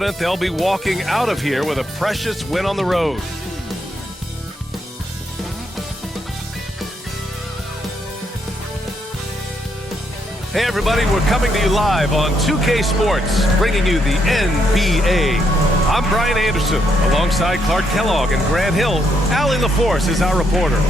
They'll be walking out of here with a precious win on the road. Hey everybody, we're coming to you live on 2K Sports, bringing you the NBA. I'm Brian Anderson, alongside Clark Kellogg and Grant Hill. Allie LaForce is our reporter.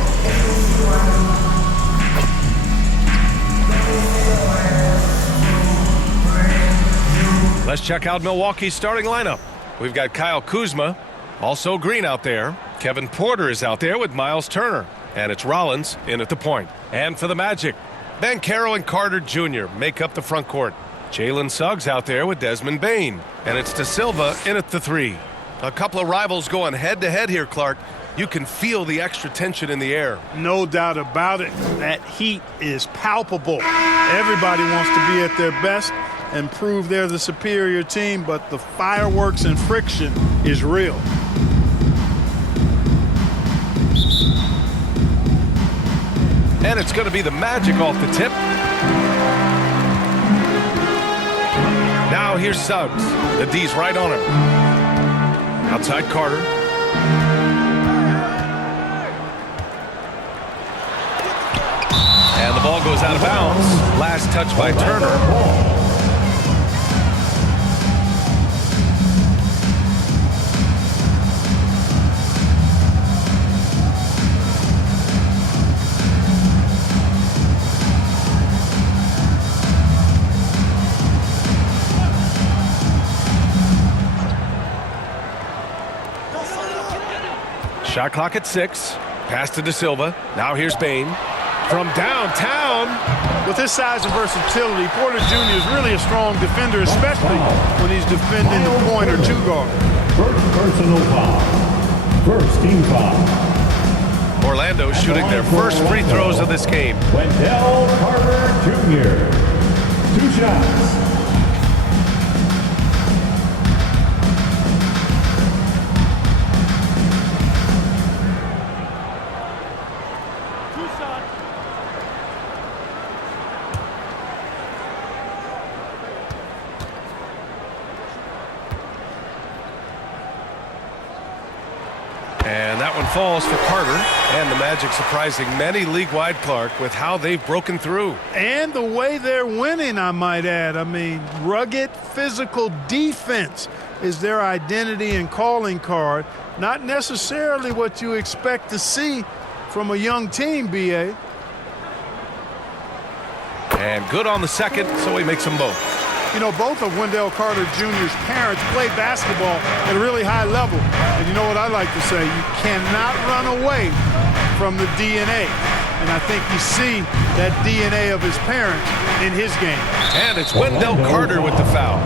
Let's check out Milwaukee's starting lineup. We've got Kyle Kuzma, also Green out there. Kevin Porter is out there with Miles Turner. And it's Rollins in at the point. And for the Magic, Banchero and Carter Jr. make up the front court. Jalen Suggs out there with Desmond Bane. And it's De Silva in at the 3. A couple of rivals going head-to-head here, Clark. You can feel the extra tension in the air. No doubt about it. That heat is palpable. Everybody wants to be at their best and prove they're the superior team, but the fireworks and friction is real. And it's going to be the Magic off the tip. Now here's Suggs. The D's right on him. Outside Carter. And the ball goes out of bounds. Last touch by Turner. Shot clock at 6. Pass to De Silva. Now here's Bane. From downtown. With his size and versatility, Porter Jr. is really a strong defender, especially when he's defending the point or two guard. First personal foul. First team foul. Orlando shooting their first free throws of this game. Wendell Carter Jr. 2 shots. And that one falls for Carter. And the Magic surprising many league-wide, Clark, with how they've broken through. And the way they're winning, I might add. I mean, rugged physical defense is their identity and calling card. Not necessarily what you expect to see from a young team, B.A. And good on the second, so he makes them both. You know, both of Wendell Carter Jr.'s parents played basketball at a really high level. And you know what I like to say? You cannot run away from the DNA. And I think you see that DNA of his parents in his game. And it's Wendell Carter with the foul.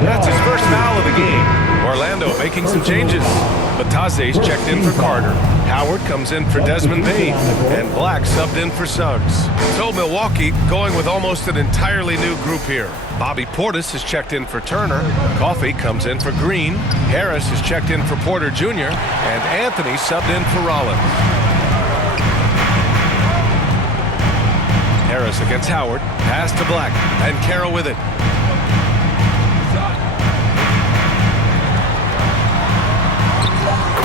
That's his first foul of the game. Orlando making some changes. Bataze's checked in for Carter. Howard comes in for Desmond Bane. And Black subbed in for Suggs. So Milwaukee going with almost an entirely new group here. Bobby Portis is checked in for Turner. Coffey comes in for Green. Harris is checked in for Porter Jr. And Anthony subbed in for Rollins. Harris against Howard. Pass to Black. And Carroll with it.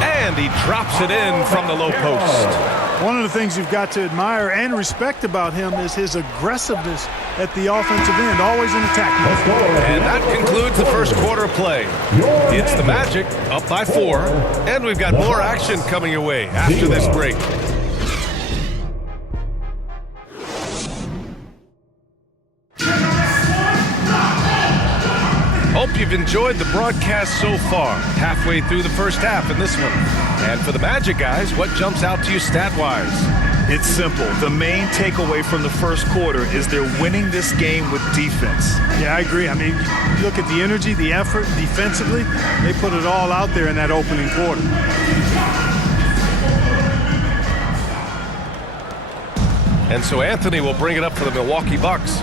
And he drops it in from the low post. One of the things you've got to admire and respect about him is his aggressiveness at the offensive end, always in attack mode. And that concludes the first quarter of play. It's the Magic up by 4, and we've got more action coming your way after this break. Hope you've enjoyed the broadcast so far. Halfway through the first half in this one. And for the Magic guys, what jumps out to you stat-wise? It's simple. The main takeaway from the first quarter is they're winning this game with defense. Yeah, I agree. I mean, you look at the energy, the effort defensively, they put it all out there in that opening quarter. And so Anthony will bring it up for the Milwaukee Bucks.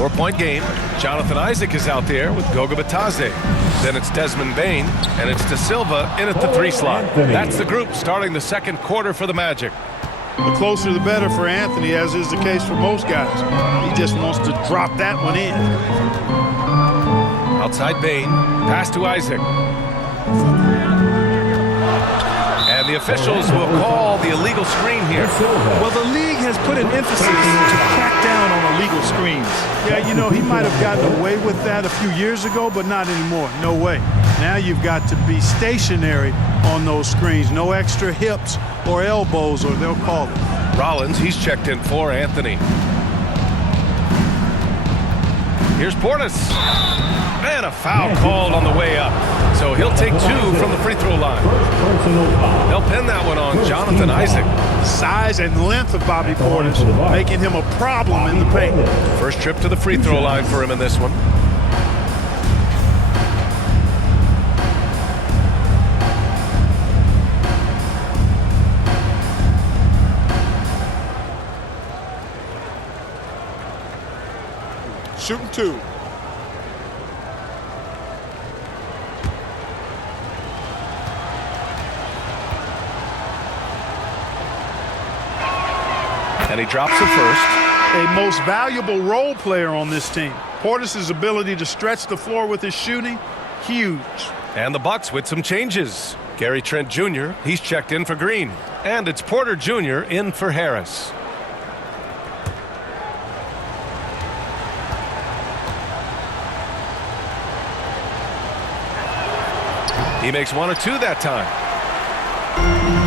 4-point game. Jonathan Isaac is out there with Goga Bataze. Then it's Desmond Bane, and it's De Silva in at the 3 slot. That's the group starting the second quarter for the Magic. The closer the better for Anthony, as is the case for most guys. He just wants to drop that one in. Outside Bain. Pass to Isaac. And the officials will call the illegal screen here. Well, the league has put an emphasis to crack down on illegal screens. Yeah, you know, he might have gotten away with that a few years ago, but not anymore. No way. Now you've got to be stationary on those screens. No extra hips or elbows, or they'll call it. Rollins, he's checked in for Anthony. Here's Portis. And a foul called on the way up. So he'll take 2 from the free throw line. They'll pin that one on Jonathan Isaac. Size and length of Bobby Portis making him a problem in the paint. First trip to the free throw line for him in this one. Shooting 2. And he drops it first. A most valuable role player on this team. Portis' ability to stretch the floor with his shooting, huge. And the Bucks with some changes. Gary Trent Jr., he's checked in for Green. And it's Porter Jr. in for Harris. He makes 1 or 2 that time.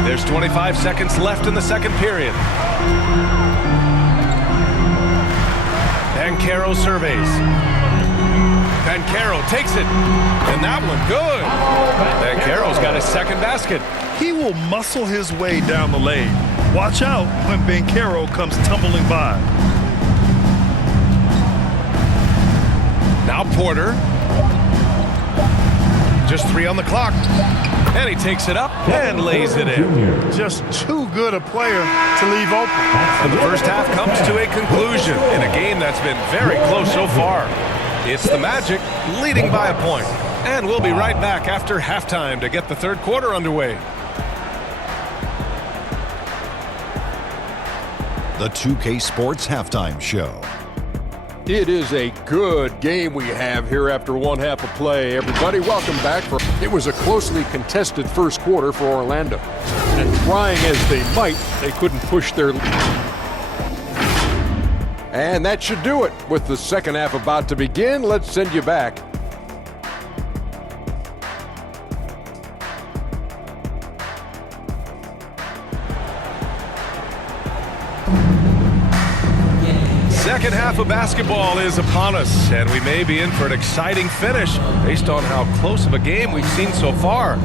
There's 25 seconds left in the second period. Banchero surveys. Banchero takes it. And that one good. Banchero's got his second basket. He will muscle his way down the lane. Watch out when Banchero comes tumbling by. Now Porter. Just 3 on the clock. And he takes it up and lays it in. Just too good a player to leave open. And the first half comes to a conclusion in a game that's been very close so far. It's the Magic leading by a point. And we'll be right back after halftime to get the third quarter underway. The 2K Sports Halftime Show. It is a good game we have here after one half of play. Everybody, welcome back. It was a closely contested first quarter for Orlando. And trying as they might, they couldn't push their... And that should do it. With the second half about to begin, let's send you back. Second half of basketball is upon us, and we may be in for an exciting finish based on how close of a game we've seen so far.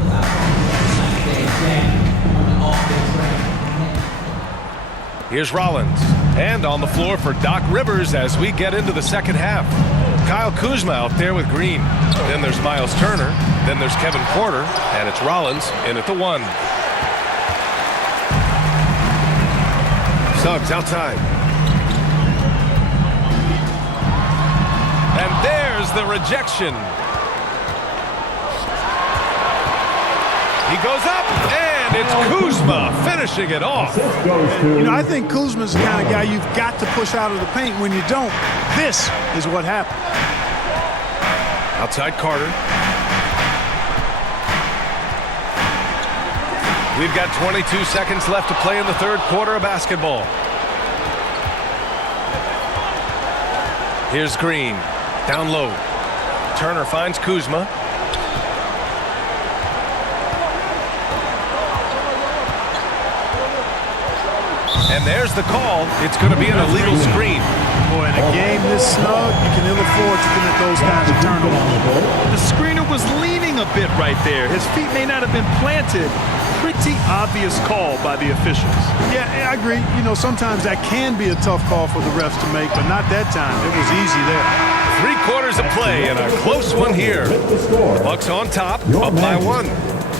Here's Rollins, and on the floor for Doc Rivers as we get into the second half. Kyle Kuzma out there with Green. Then there's Miles Turner. Then there's Kevin Porter, and it's Rollins in at the 1. Suggs outside. And there's the rejection. He goes up, and it's Kuzma finishing it off. You know, I think Kuzma's the kind of guy you've got to push out of the paint. When you don't, this is what happened. Outside Carter. We've got 22 seconds left to play in the third quarter of basketball. Here's Green. Down low. Turner finds Kuzma. And there's the call. It's going to be an illegal screen. Boy, in a game this snug, you can ill afford to commit those kinds of turnovers. The screener was leaning a bit right there. His feet may not have been planted. Pretty obvious call by the officials. Yeah, I agree. You know, sometimes that can be a tough call for the refs to make, but not that time. It was easy there. 3 quarters of play and a close one here. The Bucks on top, up by 1.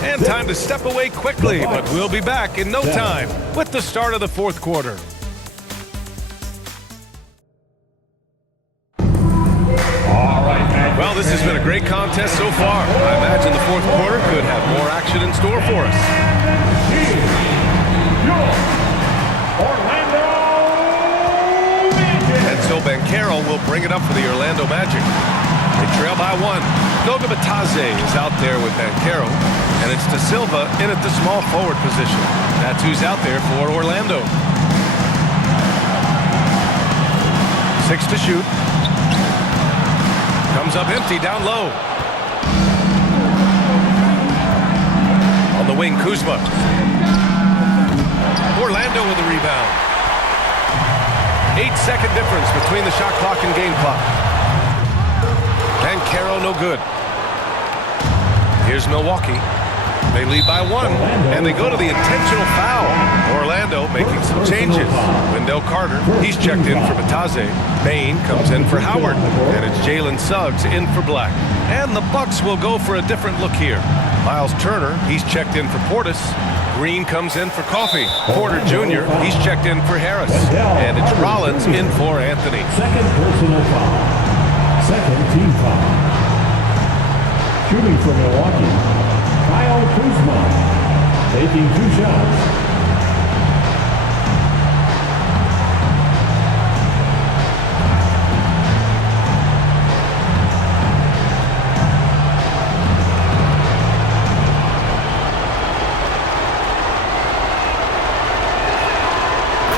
And time to step away quickly, but we'll be back in no time with the start of the fourth quarter. Well, this has been a great contest so far. I imagine the fourth quarter could have more action in store for us. And so Banchero will bring it up for the Orlando Magic. They trail by 1. Goga Batadze is out there with Banchero, and it's De Silva in at the small forward position. That's who's out there for Orlando. 6 to shoot. Comes up empty down low. On the wing, Kuzma. Orlando with the rebound. 8-second difference between the shot clock and game clock. Banchero no good. Here's Milwaukee. They lead by 1, and they go to the intentional foul. Orlando making some changes. Wendell Carter, he's checked in for Batadze. Bain comes in for Howard, and it's Jalen Suggs in for Black. And the Bucks will go for a different look here. Miles Turner, he's checked in for Portis. Green comes in for Coffey. Porter Jr., he's checked in for Harris. And it's Rollins in for Anthony. Second personal foul. Second team foul. Shooting for Milwaukee, Kyle Kuzma, taking 2 shots.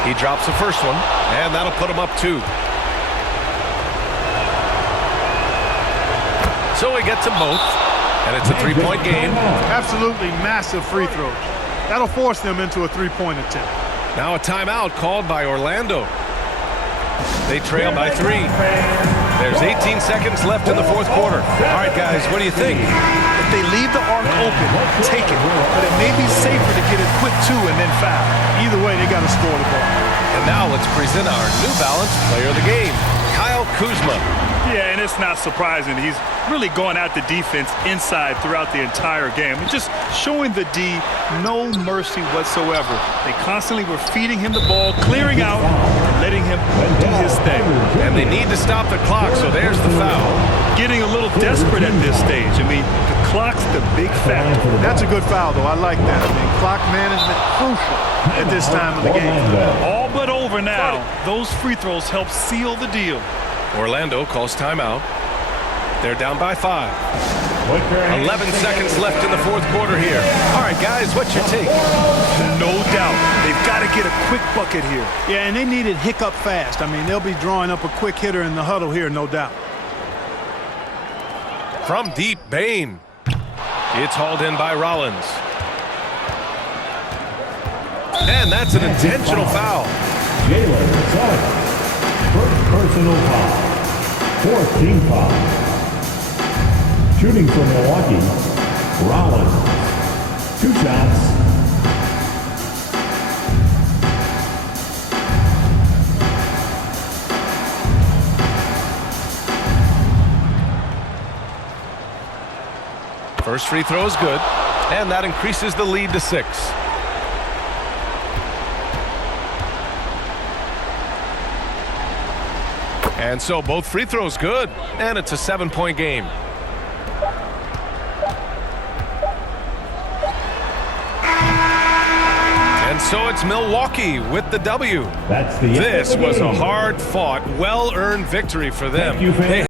He drops the first one, and that'll put him up 2. So he gets them both, and it's a 3-point game. Absolutely massive free throws. That'll force them into a 3-point attempt. Now a timeout called by Orlando. They trail by 3. There's 18 seconds left in the 4th quarter. All right, guys, what do you think? If they leave the arc open, take it. But it may be safer to get a quick 2 and then foul. Either way, they got to score the ball. And now let's present our New Balance player of the game, Kyle Kuzma. Yeah, and it's not surprising. He's really going at the defense inside throughout the entire game. And just showing the D no mercy whatsoever. They constantly were feeding him the ball, clearing out, letting him do his thing. And they need to stop the clock, so there's the foul. Getting a little desperate at this stage. I mean, the clock's the big factor. That's a good foul, though. I like that. I mean, clock management crucial at this time of the game. All but over now. Those free throws help seal the deal. Orlando calls timeout. They're down by 5. 11 seconds left in the 4th quarter here. All right, guys, what's your take? No doubt. They've got to get a quick bucket here. Yeah, and they need it hiccup fast. I mean, they'll be drawing up a quick hitter in the huddle here, no doubt. From deep, Bain. It's hauled in by Rollins. And that's an intentional foul. Jalen Suggs, first personal foul. 4th team foul. Shooting for Milwaukee, Rollins, 2 shots. First free throw is good, and that increases the lead to 6. And so both free throws good, and it's a 7-point game. And so it's Milwaukee with the W. That's the This was a hard-fought, well-earned victory for them. Thank you, fans.